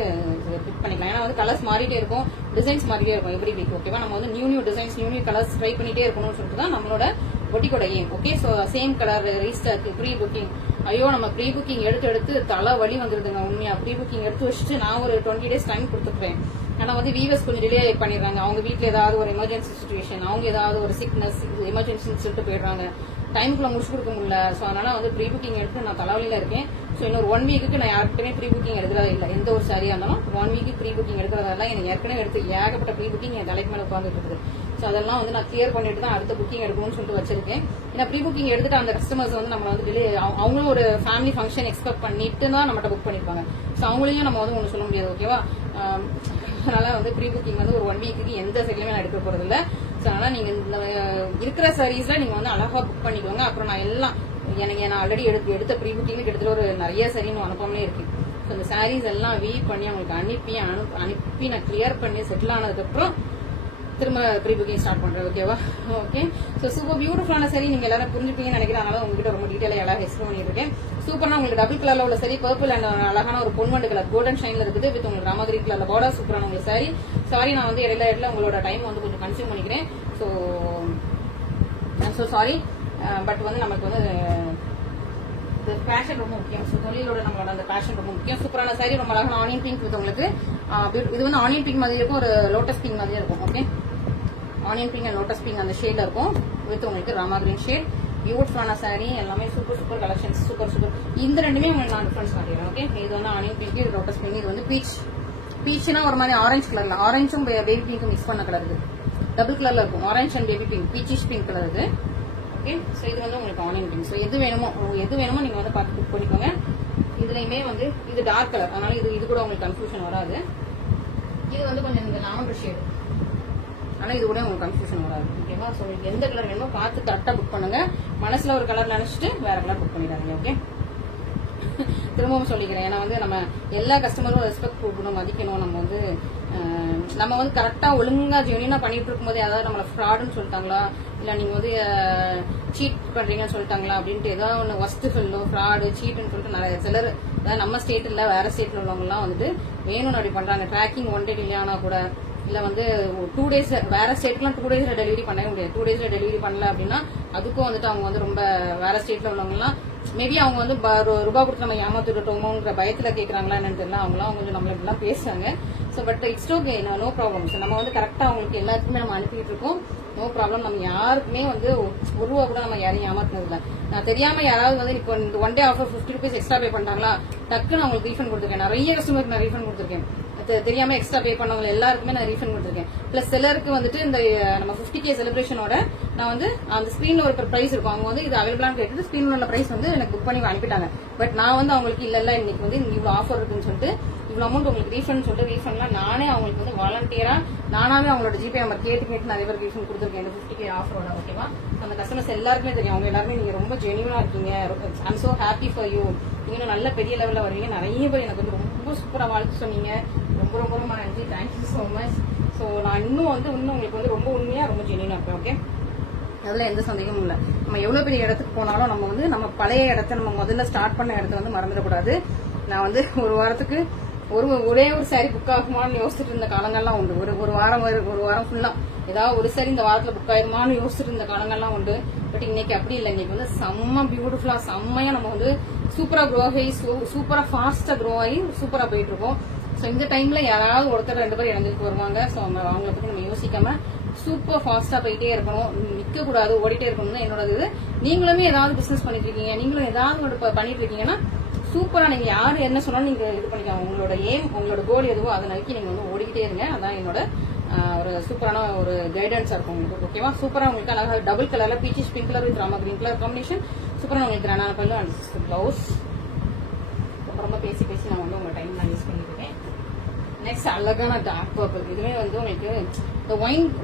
பிக் பண்ணிக்கலாம். ஏன்னா வந்து கலர்ஸ் மாறிட்டே இருக்கும், டிசைன்ஸ் மாறிட்டே இருக்கும் எவ்ரி வீக். ஓகேவா, நம்ம வந்து new designs new colours try பண்ணிட்டே இருக்கணும்னு சொல்லிட்டு தான் நம்மளோட பொட்டிக்கோட aim. Okay, so same colour restock pre booking. ஐயோ நம்ம ப்ரீ புக்கிங் எடுத்து தலை வலி வந்துருதுங்க. உண்மையா ப்ரீ புக்கிங் எடுத்து வச்சுட்டு நான் ஒரு 20 days டைம் கொடுத்துருப்பேன். ஆனா வந்து வீவர்ஸ் கொஞ்சம் டிலே பண்ணிடுறாங்க. அவங்க வீட்டுல ஏதாவது ஒரு எமர்ஜென்சி சுச்சுவேஷன், அவங்க ஏதாவது ஒரு சிக்னஸ் எமர்ஜென்சின்னு சொல்லிட்டு போயிடுறாங்க. டைமுக்குள்ள முடிச்சு கொடுக்க முடியல. ஸோ அதனால வந்து ப்ரீ புக்கிங் எடுத்து நான் தலைவலியில இருக்கேன். ஸோ இன்னொரு 1 வீக்குக்கு நான் யாருக்குமே ப்ரீ புக்கிங் எடுக்கிறதா இல்லை. எந்த ஒரு சாரியா இருந்தாலும் 1 வீக்கு ப்ரீ புக்கிங் எடுக்கிறதா எனக்கு ஏற்கனவே எடுத்து ஏகப்பட்ட ப்ரீ புக்கிங் என் தலைக்கு மேலே உட்காந்துட்டு இருக்குது. ஸோ அதெல்லாம் வந்து நான் கிளியர் பண்ணிட்டு தான் அடுத்த புக்கிங் எடுக்கணும்னு சொல்லிட்டு வச்சிருக்கேன். ஏன்னா ப்ரீ புக்கிங் எடுத்துட்டு அந்த கஸ்டமர்ஸ் வந்து நம்ம வந்து டிலே அவங்களும் ஒரு ஃபேமிலி ஃபங்க்ஷன் எக்ஸ்பெக்ட் பண்ணிட்டு தான் நம்மகிட்ட புக் பண்ணிருப்பாங்க. ஸோ அவங்களையும் நம்ம வந்து ஒன்று சொல்ல முடியாது. ஓகேவா? அதனால வந்து ப்ரீ புக்கிங் வந்து ஒரு 1 வீக்குக்கு எந்த சைட்லயுமே நான் எடுக்க போறது இல்லை. ஸோ அதனால நீங்க இந்த இருக்கிற சாரீஸ்ல நீங்க வந்து அழகா புக் பண்ணிக்கோங்க. அப்புறம் நான் எல்லாம் எனக்கு நான் ஆல்ரெடி எடுத்த ப்ரீ புக்கிங் கிட்டத்தட்ட ஒரு நிறைய சரின்னு அனுப்பாமலே இருக்கு. ஸோ இந்த சாரீஸ் எல்லாம் வீவ் பண்ணி அவங்களுக்கு அனுப்பி நான் கிளியர் பண்ணி செட்டில் ஆனதுக்கு அப்புறம் திரும்ப ப்ரீ புக்கிங் ஸ்டார்ட் பண்றேன். ஓகேவா? ஓகே. ஸோ சூப்பர் பியூட்டிஃபுல்லான சரி நீங்க எல்லாரும் புரிஞ்சுப்பீங்கன்னு நினைக்கிறேன். அதனால உங்ககிட்ட ரொம்ப டீட்டெயிலா எல்லாரும் எக்ஸ்பிளைன் பண்ணிருக்கேன். சூப்பரான உங்களுக்கு டபுள் கலர்ல உள்ள சரி பர்பிள் அண்ட் அழகான ஒரு பொன்வண்டு கலர் கோல்டன் ஷைன்ல இருக்குது வித் உங்களுக்கு ராம கிரீன் கலர்ல பார்டர். சூப்பரான உங்களுக்கு சாரி. சாரி நான் வந்து இடையில உங்களோட டைம் வந்து கொஞ்சம் கன்சியூம் பண்ணிக்கிறேன். So sorry. பட் வந்து நமக்கு வந்து பேஷன் ரொம்ப முக்கியம். ஸோ தொழிலோட நம்மளோட அந்த பேஷன் ரொம்ப முக்கியம். சூப்பரான சாரி ரொம்ப அழகான ஆனியன் பிங்க் வித் உங்களுக்கு இது வந்து ஆனியன் பிங்க் மாதிரி இருக்கும், ஒரு லோட்டஸ் பிங்க் மாதிரி இருக்கும். Okay, onion pink and lotus pink அந்த ஷேட்ல இருக்கும் வித் உங்களுக்கு ராமா கிரீன் ஷேட். பியூட்டிஃபுல்லான சாரி எல்லாமே சூப்பர் கலெக்ஷன்ஸ் சூப்பர். இந்த ரெண்டுமே உங்களுக்கு நான் டிஃபரன்ஸ் காட்டிடுறேன். ஓகே, இது வந்து ஆனியன் பிங்க், இது லோட்டஸ் பிங்க், இது வந்து பீச்னா ஒரு மாதிரி ஆரஞ்சு கலர்ல ஆரஞ்சும் பேபி பிங்க்கும் மிக்ஸ் பண்ண கலர் இது டபுள் கலர்ல இருக்கும். Orange and baby pink peachish pink colour இது. ஓகே, ஸோ இது வந்து உங்களுக்கு ஆனியன் பிங்க். ஸோ எது வேணுமோ நீங்க வந்து பார்த்து புக் பண்ணிக்கோங்க. இதுலயுமே வந்து இது டார்க் கலர், அதனால இது கூட உங்களுக்கு கன்ஃபியூஷன் வராது. இது வந்து கொஞ்சம் இந்த லாவெண்டர் ஷேடு, ஆனா இது கூட உங்களுக்கு கன்ஃபியூஷன் வராது. ஓகேவா? ஸோ உங்களுக்கு எந்த கலர் வேணுமோ பார்த்து கரெக்டா புக் பண்ணுங்க. மனசுல ஒரு கலர் நினைச்சிட்டு வேற கலர் புக் பண்ணிடாதீங்க. ஓகே, திரும்பவும் சொல்லிக்கிறேன். ஏன்னா வந்து நம்ம எல்லா கஸ்டமரும் ரெஸ்பெக்ட் கொடுக்கணும், மதிக்கணும். நம்ம வந்து கரெக்டா ஒழுங்கா ஜெனியூனா பண்ணிட்டு இருக்கும்போது ஏதாவது நம்மள ஃப்ராடுன்னு சொல்லிட்டாங்களா, இல்ல நீங்க வந்து சீட் பண்றீங்கன்னு சொல்லிட்டாங்களா அப்படின்ட்டு ஏதாவது ஒன்று ஒஸ்ட் சொல்லோ ஃப்ராடு சீட்னு சொல்லிட்டு நிறைய சிலர், அதாவது நம்ம ஸ்டேட் இல்ல வேற ஸ்டேட்ல உள்ளவங்க எல்லாம் வந்துட்டு வேணும்னு அப்படி பண்றாங்க. ட்ராக்கிங் 1 டே டிலே ஆனா கூட, இல்ல வந்து 2 டேஸ் வேற ஸ்டேட்லாம் 2 டேஸ்ல டெலிவரி பண்ணவே முடியாது. 2 டேஸ்ல டெலிவரி பண்ணல அப்படின்னா அதுக்கும் வந்துட்டு அவங்க வந்து ரொம்ப வேற ஸ்டேட்ல உள்ளவங்க எல்லாம் மேபி அவங்க வந்து ரூபாய் கொடுத்து நம்ம ஏமாத்திட்டோமோங்கிற பயத்துல கேட்கறாங்களா என்னன்னு தெரியல. அவங்களாம் கொஞ்சம் நம்மள இப்படிலாம் பேசுறாங்க. So but it's okay, no problem. நம்ம வந்து கரெக்டா அவங்களுக்கு எல்லாத்துக்குமே நம்ம அனுப்பிட்டு இருக்கோம். No problem. நம்ம யாருக்குமே வந்து 1 ரூபா கூட நம்ம யாரையும் ஏமாத்தினது இல்லை. நான் தெரியாம யாராவது வந்து இப்போ இந்த 1 day offer 50 rupees extra pay பண்றாங்களா, டக்குன்னு அவங்களுக்கு ரீஃபண்ட் கொடுத்துருக்கேன். நிறைய கஸ்டமருக்கு நான் ரீஃபண்ட் கொடுத்துருக்கேன். தெரியாம எக்ஸ்ட்ரா பே பண்ணவங்க எல்லாருக்குமே நான் ரீஃபண்ட் கொடுத்துருக்கேன். பிளஸ் சிலருக்கு வந்துட்டு இந்த நம்ம 50K செலிப்ரேஷனோட நான் வந்து அந்த ஸ்கிரீன்ல ஒரு பிரைஸ் இருக்கும், அவங்க வந்து இது அவைலபிளான்னு கேட்டு ஸ்கிரீன்ல உள்ள பிரைஸ் வந்து எனக்கு புக் பண்ணி அனுப்பிட்டாங்க. பட் நான் வந்து அவங்களுக்கு இல்ல இன்னைக்கு வந்து இவ்வளவு ஆஃபர் இருக்குன்னு சொல்லிட்டு இவ்வளவு அமௌண்ட் உங்களுக்கு ரீஃபண்ட் சொல்லிட்டு ரீஃபண்ட்லாம் நானே அவங்களுக்கு வந்து வாலண்டியரா நானாவே அவங்களோட ஜிபே நம்பர் கேட்டு நிறைய பேர் ரீஃபண்ட் கொடுத்துருக்கேன் இந்த 50K ஆஃபரோட. ஓகேவா? அந்த கஸ்டமர்ஸ் எல்லாருக்குமே தெரியும், அவங்க எல்லாருமே நீங்க ரொம்ப ஜெனியூனா இருக்கீங்க. I'm so happy for you. நீங்க நல்ல பெரிய லெவல்ல வருவீங்க. நிறைய பேர் எனக்கு வந்து ரொம்ப சூப்பரா வாழ்த்து சொன்னீங்க. ரொம்ப நன்றி. Thank you so much. ஸோ நான் இன்னும் உங்களுக்கு வந்து ரொம்ப உண்மையா ரொம்ப ஜெனியூனா இருப்பேன். ஓகே, அதுல எந்த சந்தேகமும் இல்லை. நம்ம எவ்வளவு பெரிய இடத்துக்கு போனாலும் நம்ம வந்து நம்ம பழைய இடத்த நம்ம முதல்ல ஸ்டார்ட் பண்ண இடத்த வந்து மறந்துடக்கூடாது. நான் வந்து ஒரு வாரத்துக்கு ஒரே ஒரு சாரி புக் ஆகுமான்னு யோசிச்சுட்டு இருந்த காலங்கள்லாம் உண்டு. ஒரு வாரம் ஃபுல்லா ஏதாவது ஒரு சாரி இந்த வாரத்துல புக் ஆயிருமான்னு யோசிச்சுட்டு இருந்த காலங்கள்லாம் உண்டு. பட் இன்னைக்கு அப்படி இல்லை. இன்னைக்கு வந்து செம்ம பியூட்டிஃபுல்லா செம்மையா நம்ம வந்து சூப்பரா க்ரோ ஆகி சூப்பரா ஃபாஸ்டா க்ரோ ஆகி சூப்பரா போயிட்டு இருக்கோம். ஸோ இந்த டைம்ல யாராவது ஒருத்தர் 2 பேர் இறந்துட்டு வருவாங்க. ஸோ அவங்கள பத்தி நம்ம யோசிக்காம சூப்பர் ஃபாஸ்டா போயிட்டே இருக்கணும், நிக்க கூடாது, ஓடிட்டே இருக்கணும் தான் என்னோட இது. நீங்களுமே ஏதாவது பிசினஸ் பண்ணிட்டு இருக்கீங்க, நீங்களும் ஏதாவது பண்ணிட்டு இருக்கீங்கன்னா சூப்பரா நீங்க யாரு என்ன சொன்னாலும் நீங்க இது பண்ணிக்கலாம். உங்களோட எய்ம் உங்களோட கோல் எதுவோ அதை நோக்கி நீங்க வந்து ஓடிக்கிட்டே இருங்க. அதான் என்னோட ஒரு சூப்பரான ஒரு கைடன்ஸா இருக்கும் உங்களுக்கு. ஓகேவா? சூப்பரா உங்களுக்கு அழகா டபுள் கலர்ல peachish pink colour with rama green colour combination சூப்பரா உங்களுக்கு கிராண்டான பல்லு அண்ட் பிளவுஸ். ரொம்ப பேசி நான் வந்து உங்க டைம் நான் யூஸ் பண்ணிட்டு இருக்கேன். நெக்ஸ்ட் அழகான டார்க் பர்பிள். இதுவே வந்து உங்களுக்கு இந்த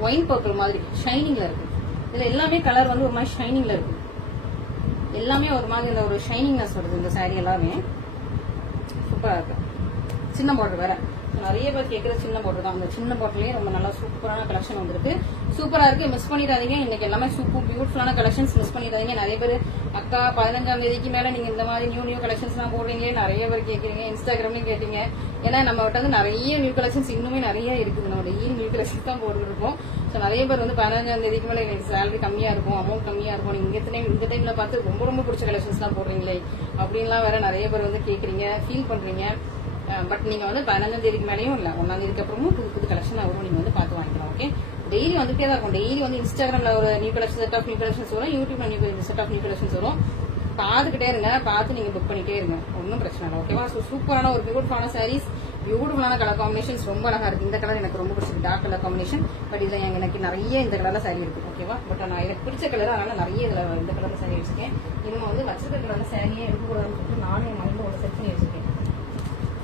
ஒயின் பர்பிள் மாதிரி ஷைனிங்ல இருக்கு. இதுல எல்லாமே கலர் வந்து ஒரு மாதிரி ஷைனிங்ல இருக்கு. எல்லாமே ஒரு மாதிரி இந்த ஒரு ஷைனிங்னஸ் வருது. இந்த சாரி எல்லாமே சூப்பரா இருக்கு. சின்ன பார்டர் வேற நிறைய பேர் கேட்கற சின்ன பார்டர் தான். அந்த சின்ன பார்டர்லயே ரொம்ப நல்லா சூப்பரான கலெக்ஷன் வந்திருக்கு. சூப்பரா இருக்கு. மிஸ் பண்ணிடாதீங்க. இன்னைக்கு எல்லாமே சூப்பர் பியூட்டிஃபுல்லான கலெக்ஷன்ஸ். மிஸ் பண்ணிடாதீங்க. நிறைய பேர் அக்கா 15ஆம் தேதிக்கு மேல நீங்க இந்த மாதிரி நியூ கலெக்ஷன்ஸ் எல்லாம் போடுறீங்க நிறைய பேர் கேட்கறீங்க. இன்ஸ்டாகிராம்லயும் கேட்டீங்க. ஏன்னா நம்ம கிட்ட வந்து நிறைய நியூ கலெக்ஷன்ஸ் இன்னுமே நிறைய இருக்குது. நம்ம நியூ கலெக்ஷன்ஸ் தான் போட்டுருக்கோம். ஸோ நிறைய பேர் வந்து 15ஆம் தேதிக்கு மேல எனக்கு சேலரி கம்மியா இருக்கும், அமௌண்ட் கம்மியா இருக்கும், நீங்க இந்த டைம்ல பார்த்து ரொம்ப பிடிச்ச கலெக்ஷன்ஸ் எல்லாம் போடுறீங்களே அப்படின்லாம் வேற நிறைய பேர் வந்து கேட்கறீங்க, ஃபீல் பண்றீங்க. பட் நீங்க வந்து 15ஆம் தேதிக்கு மேலேயும் இல்ல 1ஆம் தேதிக்கு அப்புறமும் புது கலெக்ஷன் வரும், நீங்க வந்து பார்த்து வாங்கிக்கலாம். ஓகே, டெய்லி வந்துட்டே தான் இருக்கும். டெய்லி வந்து இன்ஸ்டாகிராம்ல ஒரு new collection set of new collections வரும், யூடியூப்ல new set of new collections வரும். பார்த்துக்கிட்டே இருங்க, பார்த்து நீங்க புக் பண்ணிட்டே இருங்க, ஒன்றும் பிரச்சனை இல்லை. ஓகேவா? ஸோ சூப்பரான ஒரு பியூட்டிஃபுல்லான சாரீஸ், பியூட்டிஃபுல்லான கலர் காம்பினேஷன்ஸ், ரொம்ப அழகா இருக்கு. இந்த கலர் எனக்கு ரொம்ப பிடிச்சிருக்கு, டார்க் கலர் காம்பினேஷன். பட் இதுல எனக்கு நிறைய இந்த கலர்ல சாரி இருக்கு. ஓகேவா? பட் நான் எனக்கு பிடிச்ச கலர், அதனால நிறைய இதுல இந்த கலர்ல சாரி வச்சிருக்கேன். இனிமே வந்து வச்சிருக்க கலர்ல சாரியே எடுக்கக்கூடாதுன்னு சொல்லிட்டு நானும் என் மைண்ட்ல ஒரு செட் பண்ணி வச்சிருக்கேன்.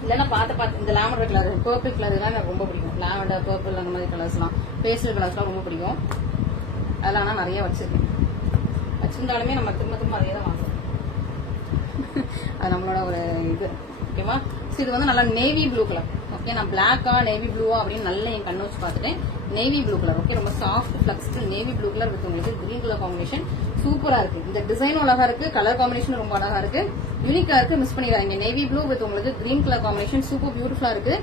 இல்லைன்னா பார்த்து இந்த லாவெண்டர் கலர், பர்பிள் கலர் இதெல்லாம் எனக்கு ரொம்ப பிடிக்கும். லாவெண்டர், பர்பிள் அந்த மாதிரி கலர்ஸ்லாம், பேஸ்டல் கலர்ஸ்லாம் ரொம்ப பிடிக்கும். அதெல்லாம் நான் நிறைய வச்சிருக்கேன். வச்சிருந்தாலுமே நம்ம திரும்ப அதே தான் வாங்குவோம். அது நம்மளோட ஒரு இது. ஓகேவா? இது வந்து நல்லா நேவி ப்ளூ கலர். ஓகே, நான் பிளாக்கா நேவி ப்ளூவா அப்படின்னு நல்லா என் கண்ணு வச்சு பார்த்துட்டேன். Navy blue colour. ஓகே, ரொம்ப soft flex navy blue colour இருக்கு. உங்களுக்கு கிரீன் கலர் காம்பினேஷன் சூப்பரா இருக்கு. இந்த டிசைனும் அழகா இருக்கு, கலர் காம்பினேஷன் ரொம்ப அழகா இருக்கு, யூனிக்கா இருக்கு. மிஸ் பண்ணிடாதீங்க. நேவி ப்ளூ வித் உங்களுக்கு கிரீன் கலர் காம்பினேஷன் சூப்பர் பியூட்டிஃபுல்லா இருக்கு.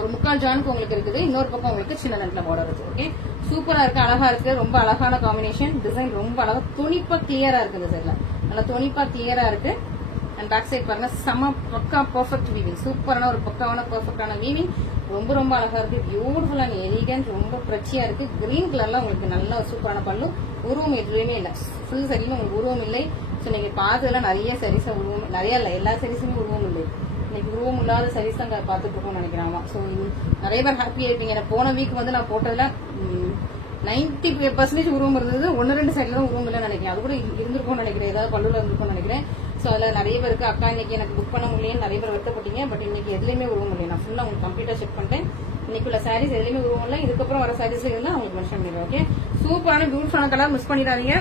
ஒரு 3/4 ஜானுக்கு உங்களுக்கு இருக்குது. இன்னொரு பக்கம் உங்களுக்கு சின்ன நெட்ல பார்டர் இருக்கு. ஓகே, சூப்பரா இருக்கு, அழகா இருக்கு, ரொம்ப அழகான காம்பினேஷன். டிசைன் ரொம்ப அழகா துணிப்பா கிளியரா இருக்கு. இந்த சைட்ல நல்லா துணிப்பா கிளியரா இருக்கு. அண்ட் பேக் சைட் பாருங்க, செம பக்கா பெர்ஃபெக்ட் வீவிங், சூப்பரான ஒரு பக்காவான பெர்ஃபெக்டான வீவிங். ரொம்ப ரொம்ப அழகா இருக்கு, பியூட்டிஃபுல் அண்ட் எலிகன்ட், ரொம்ப பிரச்சியா இருக்கு. கிரீன் கலர்ல உங்களுக்கு நல்ல சூப்பரான பல்லு. உருவம் எதுவுமே இல்லை, ஃபுல் சரியிலும் உங்களுக்கு உருவம் இல்லை. ஸோ நீங்க பார்த்ததுல நிறைய சரிச உருவம், நிறைய இல்லை, எல்லா சரிசுமே உருவம் இல்லை. இன்னைக்கு உருவம் இல்லாத சரிஸ் தான் பார்த்துட்டு இருக்கோம்னு நினைக்கிறாங்க. ஸோ நிறைய பேர் ஹாப்பியா இருப்பீங்க. போன வீக் வந்து நான் போட்டதுல 90% உருவம் இருந்தது, 1-2 சைட்ல தான் உருவம் இல்லைன்னு நினைக்கிறேன். அது கூட இருந்திருக்கும்னு நினைக்கிறேன், ஏதாவது பல்லுல இருந்திருக்கும்னு நினைக்கிறேன். ஸோ அதில் நிறைய பேருக்கு அக்கா இன்னைக்கு எனக்கு புக் பண்ண முடியலன்னு நிறைய பேர் வருத்தப்பட்டீங்க. பட் இன்னைக்கு எதுலையுமே உருவம் இல்லை. நான் ஃபுல்லாக உங்களுக்கு கம்ப்ளீட்டாக செக் பண்ணிட்டேன். இன்னைக்குள்ள சாரீஸ் எதுலையுமே உருவம் இல்லை. இதுக்கப்புறம் வர சாரீஸ்ல இருந்தால் உங்களுக்கு மென்ஷன் பண்ணிடுறேன். ஓகே, சூப்பரான பியூட்டிஃபுல்லான கலர், மிஸ் பண்ணிடாதீங்க.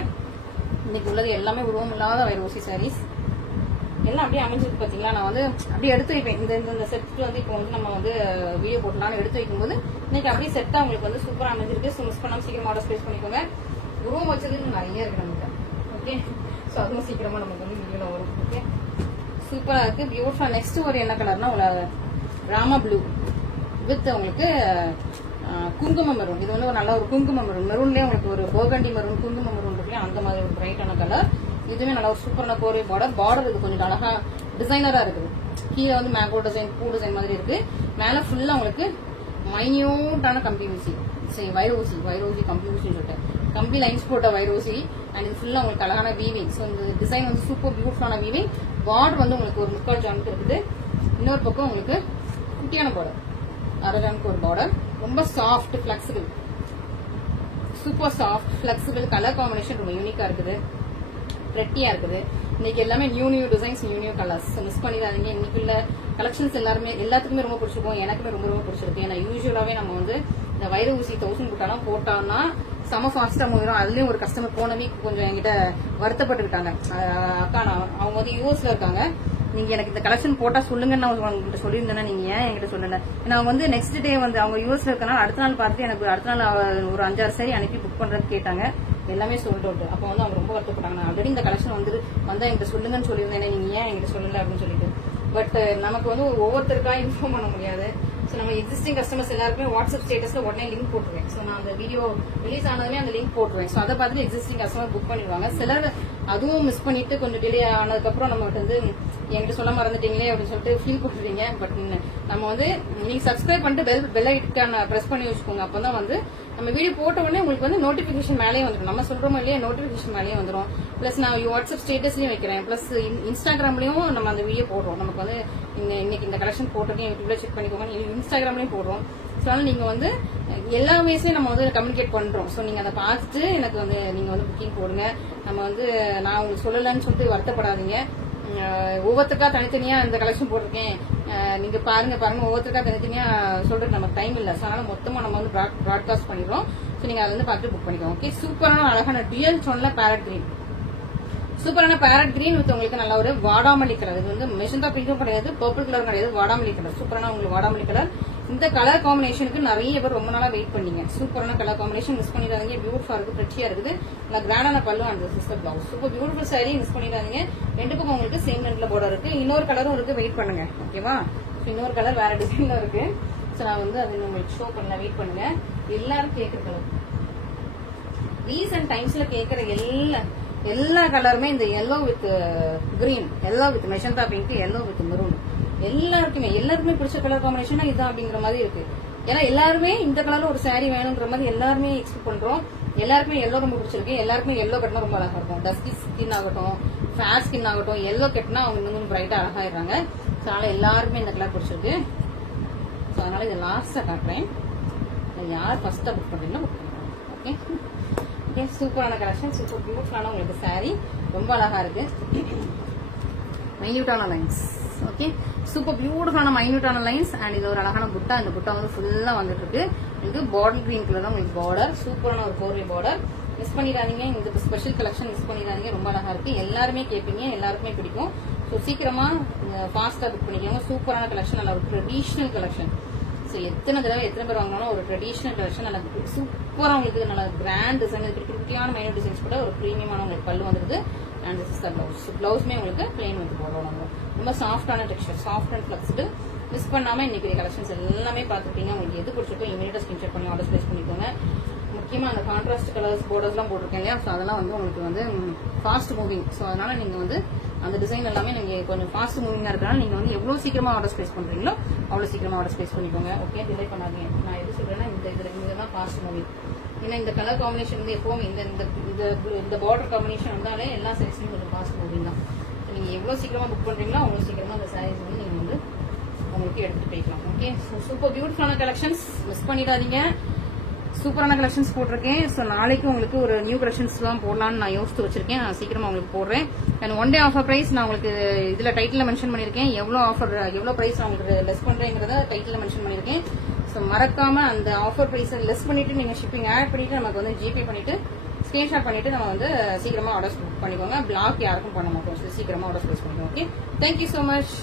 இன்னைக்கு உள்ளது எல்லாமே உருவம் இல்லாத வைரோசி சாரீஸ் எல்லாம் அப்படியே அமைஞ்சிருக்கு. பாத்தீங்களா? நான் வந்து அப்படியே எடுத்து வைப்பேன். இந்த செட் வந்து இப்போ வந்து நம்ம வந்து வீடியோ போட்டலாம்னு எடுத்து வைக்கும்போது இன்னைக்கு அப்படியே செட்டா உங்களுக்கு வந்து சூப்பரா அமைஞ்சிருக்கு. ஸோ மிஸ் பண்ணாம சீக்கிரம் ஆர்டர் பிளேஸ் பண்ணிக்கோங்க. உருவம் வச்சது நிறைய இருக்கு நமக்கு. ஓகே, ஸோ அதுவும் சீக்கிரமா நமக்கு வந்து வீடியோல வரும். ஓகே, சூப்பரா இருக்கு, பியூட்டிஃபுல்லா. நெக்ஸ்ட் ஒரு என்ன கலர்னா உங்களுக்கு ராமா ப்ளூ வித் உங்களுக்கு குங்கும மெரூன். இது வந்து ஒரு நல்ல ஒரு குங்கும மெரூன். மெரூன்லயே உங்களுக்கு ஒரு போகண்டி மெரூன், குங்கும மெரூன் இருக்கு, அந்த மாதிரி ஒரு பிரைட்டான கலர். இதுவுமே நல்ல ஒரு சூப்பரான கோரி பார்டர். பார்டர் இது கொஞ்சம் அழகா டிசைனரா இருக்குது. கீழே வந்து மேங்கோ டிசைன், பூ டிசைன் மாதிரி இருக்கு. மேல ஃபுல்லா உங்களுக்கு மைன்யூட்டான கம்பி ஊசி, சரி வைரோசி கம்பி ஊசின்னு சொல்லிட்டு கம்பி லைன்ஸ் போட்ட வைரோசி. அண்ட் இது ஃபுல்லா உங்களுக்கு அழகான வீவிங். ஸோ இந்த டிசைன் வந்து சூப்பர் பியூட்டிஃபுல்லான வீவிங். பார்டர் வந்து உங்களுக்கு ஒரு 3/4 ஜானுக்கு இருக்குது. இன்னொரு பக்கம் உங்களுக்கு குட்டியான பார்டர், 1/2 ஜானுக்கு ஒரு பார்டர். ரொம்ப soft flexible, super soft flexible. Colour combination ரொம்ப யூனிக்கா இருக்குது, பிரெட்டியா இருக்குது. இன்னைக்கு எல்லாமே new designs, new colours. Miss பண்ணிடாதீங்க. இன்னைக்குள்ள கலெக்ஷன்ஸ் எல்லாத்துக்குமே ரொம்ப பிடிச்சிருக்கும். எனக்குமே ரொம்ப ரொம்ப பிடிச்சிருக்கு. ஏன்னா யூஸ்வலாவே நம்ம வந்து இந்த வைர ஊசி 1000 குட்டாலாம் போட்டோம்னா செம ஃபாஸ்டா முடியும். அதுலயும் ஒரு கஸ்டமர் போன வீக் கொஞ்சம் என்கிட்ட வருத்தப்பட்டுக்கிட்டாங்க. அக்கா அவங்க வந்து யூஎஸ்ல இருக்காங்க, நீங்க எனக்கு இந்த கலெக்ஷன் போட்டா சொல்லுங்கன்னு நான் உங்ககிட்ட சொல்லியிருந்தேன்னா நீங்க ஏன் என்கிட்ட சொல்லல? ஏன்னா அவங்க வந்து நெக்ஸ்ட் டே வந்து அவங்க யூஎஸ்ல இருக்கனால அடுத்த நாள் பார்த்து எனக்கு அடுத்த நாள் ஒரு 5-6 சாரி அனுப்பி புக் பண்றது கேட்டாங்க. எல்லாமே சொல்லிட்டு விட்டு அப்போ வந்து அவங்க ரொம்ப வருத்தப்பட்டாங்க. நான் ஆல்ரெடி இந்த கலெக்ஷன் வந்து வந்தா என்கிட்ட சொல்லுங்கன்னு சொல்லியிருந்தேன், நீங்க ஏன் என்கிட்ட சொல்லல அப்படின்னு சொல்லிட்டு. பட் நமக்கு வந்து ஒவ்வொருத்தருக்கா இன்ஃபார்ம் பண்ண முடியாது. ஸோ நம்ம எக்ஸிஸ்டிங் கஸ்டமர்ஸ் எல்லாருக்குமே வாட்ஸ்அப் ஸ்டேட்டஸ்ல உடனே லிங்க் போட்டுருவேன். ஸோ நான் அந்த வீடியோ ரிலீஸ் ஆனதுமே அந்த லிங்க் போட்டுருவேன். ஸோ அதை பார்த்துட்டு எக்ஸிஸ்டிங் கஸ்டமர் புக் பண்ணிடுவாங்க. சிலர் அதுவும் மிஸ் பண்ணிட்டு கொஞ்சம் டிலே ஆனதுக்கப்புறம் நம்ம வந்து என்கிட்ட சொல்ல மறந்துட்டீங்களே அப்படின்னு சொல்லிட்டு ஃபீல் பண்ணுறீங்க. பட் நம்ம வந்து நீங்க சப்ஸ்கிரைப் பண்ணிட்டு பெல் ஐக்கான பிரஸ் பண்ணி வச்சுக்கோங்க. அப்பதான் வந்து நம்ம வீடியோ போட்ட உடனே உங்களுக்கு வந்து நோட்டிபிகேஷன் மேலேயே வந்துடும். நம்ம சொல்றோமோ இல்லையா, நோட்டிபிகேஷன் மேலேயே வந்துடும். பிளஸ் நான் வாட்ஸ்அப் ஸ்டேட்டஸ்லயும் வைக்கிறேன், பிளஸ் இன்ஸ்டாகிராம்லயும் நம்ம அந்த வீடியோ போடுறோம். நமக்கு வந்து இன்னைக்கு இந்த கலெக்ஷன் போட்டதையும் யூடியூப்ல செக் பண்ணிக்கோங்க. இன்ஸ்டாகிராம்லயும் போடுறோம். ஸோ அதனால நீங்க வந்து எல்லா வயசையும் நம்ம வந்து கம்யூனிகேட் பண்றோம். ஸோ நீங்க அதை பார்த்துட்டு எனக்கு வந்து நீங்க வந்து புக்கிங் போடுங்க. நம்ம வந்து நான் உங்களுக்கு சொல்லலன்னு சொல்லிட்டு வருத்தப்படாதீங்க. ஒவ்வொருத்தருக்கா தனித்தனியா இந்த கலெக்ஷன் போட்டிருக்கேன், நீங்க பாருங்க ஒவ்வொருத்தருக்கா தனித்தனியா சொல்றது நமக்கு டைம் இல்ல. ஸோ அதனால மொத்தமா நம்ம வந்து ப்ராட்காஸ்ட் பண்ணிடுறோம். ஸோ நீங்க அதை வந்து பார்த்து புக் பண்ணிக்கோங்க. ஓகே, சூப்பரான அழகான டுயல் டோன்ல பேரட் கிரீன், சூப்பரான பேரட் கிரீன் வித் உங்களுக்கு நல்ல ஒரு வாடாமல்லி கலர். இது வந்து மெஜந்தா பிங்கும் கிடையாது, பர்பிள் கலர் கிடையாது, வாடாமல்லி கலர். சூப்பரான உங்களுக்கு வாடாமல்லி கலர். இந்த கலர் காம்பினேஷனுக்கு நிறைய பேர் ரொம்ப நாளா வெயிட் பண்ணீங்க. சூப்பரான கலர் காம்பினேஷன், மிஸ் பண்ணிடாதீங்க. பியூட்டிஃபுல்லா இருக்கு, பிரெச்சியா இருக்குது. நல்லா கிராண்டான பல்லு and sister blouse. Super beautiful sorry, miss பண்ணிடாதீங்க. ரெண்டு பக்கம் உங்களுக்கு சேம் ரெண்டுல பார்டர் இருக்கு. இன்னொரு கலரும் இருக்கு, வெயிட் பண்ணுங்க. ஓகேவா? இன்னொரு கலர் வேற டிசைன்ல இருக்கு. ஸோ நான் வந்து அது உங்களுக்கு ஷோ பண்ணல, வெயிட் பண்ணுங்க. எல்லாரும் கேட்குற கலர், ரீசன்ட் டைம்ஸ்ல கேட்கிற எல்லா கலருமே இந்த yellow with green, yellow with magenta pink, yellow with maroon, எல்லாருக்குமே பிடிச்ச கலர் காம்பினேஷன் இதுதான் அப்படிங்கிற மாதிரி இருக்கு. ஏன்னா எல்லாருமே இந்த கலர்ல ஒரு saree வேணுங்கிற மாதிரி எல்லாருமே எக்ஸ்பெக்ட் பண்றோம். எல்லாருக்குமே எல்லோ ரொம்ப பிடிச்சிருக்கு. எல்லாருக்குமே எல்லோ கட்டினா ரொம்ப அழகா இருக்கும். டஸ்கி ஸ்கின் ஆகட்டும், ஃபேர் ஸ்கின் ஆகட்டும், எல்லோ கட்டினா அவங்க இன்னும் பிரைட்டா அழகாயிடுறாங்க. ஸோ அதனால எல்லாருக்குமே இந்த கலர் பிடிச்சிருக்கு. ஸோ அதனால இதை லாஸ்டா காட்டுறேன். யார் ஃபர்ஸ்டா புக் பண்றீங்களோ புக் பண்ணுறாங்க. ஓகே ஓகே, சூப்பரான கலெக்ஷன், சூப்பர் பியூட்டிஃபுல்லான உங்களுக்கு saree ரொம்ப அழகா இருக்கு. மைன்யூட்டான லைன்ஸ். ஓகே, சூப்பர் பியூட்டிஃபுல்லான மைன்யூட்டான லைன்ஸ் அண்ட் இது ஒரு அழகான புட்டா. இந்த புட்டா வந்து ஃபுல்லா வந்துட்டு இருக்கு. இது பாட்டில் கிரீன் கலர் தான் உங்களுக்கு பார்டர். சூப்பரான ஒரு கோர்வை பார்டர். மிஸ் பண்ணிடாதீங்க, இந்த ஸ்பெஷல் கலெக்ஷன் மிஸ் பண்ணிடாதீங்க. ரொம்ப அழகா இருக்கு. எல்லாருமே கேட்பீங்க, எல்லாருக்குமே பிடிக்கும். ஸோ சீக்கிரமா ஃபாஸ்டா புக் பண்ணிக்கோங்க. சூப்பரான கலெக்ஷன், நல்ல ஒரு ட்ரெடிஷனல் கலெக்ஷன். ஸோ எத்தனை பேர் வாங்கினாலும் ஒரு ட்ரெடிஷனல் கலெக்ஷன் நல்ல சூப்பரா உங்களுக்கு நல்ல கிராண்ட் டிசைன், குட்டியான மைனூட் டிசைன்ஸ் கூட ஒரு பிரீமியமான உங்களுக்கு பல்லு வந்துருது. And this is the blouse. பிளவுஸ்மே உங்களுக்கு பிளெயின் வந்து போடுறோம். ரொம்ப சாஃப்டான texture, soft and flexible. Miss பண்ணாம இன்னைக்கு கலெக்ஷன்ஸ் எல்லாமே பாத்துருக்கீங்க. உங்களுக்கு எது பிடிச்சிருக்கோ இமீடியட்டா ஸ்கிரீன்ஷாட் பண்ணி ஆர்டர் பிளேஸ் பண்ணிக்கோங்க. முக்கியமா அந்த கான்ட்ராஸ்ட் கலர்ஸ் பார்டர்ஸ் எல்லாம் போட்டிருக்கேன் இல்லையா, ஸோ அதெல்லாம் வந்து உங்களுக்கு வந்து ஃபாஸ்ட் மூவிங். ஸோ அதனால நீங்க வந்து அந்த டிசைன் எல்லாமே நீங்க கொஞ்சம் ஃபாஸ்ட் மூவிங்கா இருக்கிறனால நீங்க வந்து எவ்வளவு சீக்கிரமா ஆர்டர் பிளேஸ் பண்றீங்களோ அவ்வளவு சீக்கிரமா ஆர்டர் பிளேஸ் பண்ணிக்கோங்க. ஓகே, டிலே பண்ணாதீங்க. நான் எது சொல்றேன்னா இதுதான் ஃபாஸ்ட் மூவிங். ஏன்னா இந்த கலர் காம்பினேஷன் வந்து எப்பவும் இந்த பார்டர் காம்பினேஷன் வந்தாலே எல்லா சைஸ்லயும் கொஞ்சம் ஃபாஸ்ட் மூவிங் தான். நீங்க எவ்வளவு சீக்கிரமா புக் பண்றீங்களோ அவ்வளவு சீக்கிரமா அந்த சாரீஸ் வந்து நீங்க வந்து உங்களுக்கு எடுத்துட்டு போய்க்கலாம். ஓகே, சூப்பர் பியூட்டிஃபுல்லான கலெக்ஷன்ஸ், மிஸ் பண்ணிடாதீங்க. சூப்பரான கலெக்ஷன்ஸ் போட்டிருக்கேன். ஸோ நாளைக்கு உங்களுக்கு ஒரு நியூ கலெக்ஷன்ஸ் எல்லாம் போடலான்னு நான் யோசித்து வச்சிருக்கேன். நான் சீக்கிரமா உங்களுக்கு போடுறேன். And one day offer price நான் உங்களுக்கு இதுல டைட்டில் மென்ஷன் பண்ணிருக்கேன். எவ்வளவு பிரைஸ் நான் உங்களுக்கு லெஸ் பண்றேங்கிறத டைட்டில் மென்ஷன் பண்ணிருக்கேன். ஸோ மறக்காம அந்த ஆஃபர் பிரைஸ் லெஸ் பண்ணிட்டு நீங்க ஷிப்பிங் ஆட் பண்ணிட்டு நமக்கு வந்து ஜிபே பண்ணிட்டு ஸ்கிரீன்ஷாட் பண்ணிட்டு நம்ம வந்து சீக்கிரமா ஆர்டர்ஸ் புக் பண்ணிக்கோங்க. பிளாக் யாருக்கும் பண்ண மாட்டோம். சீக்கிரமா ஆர்டர்ஸ் பிளேஸ் பண்ணிக்கோங்க. Okay, thank you so much.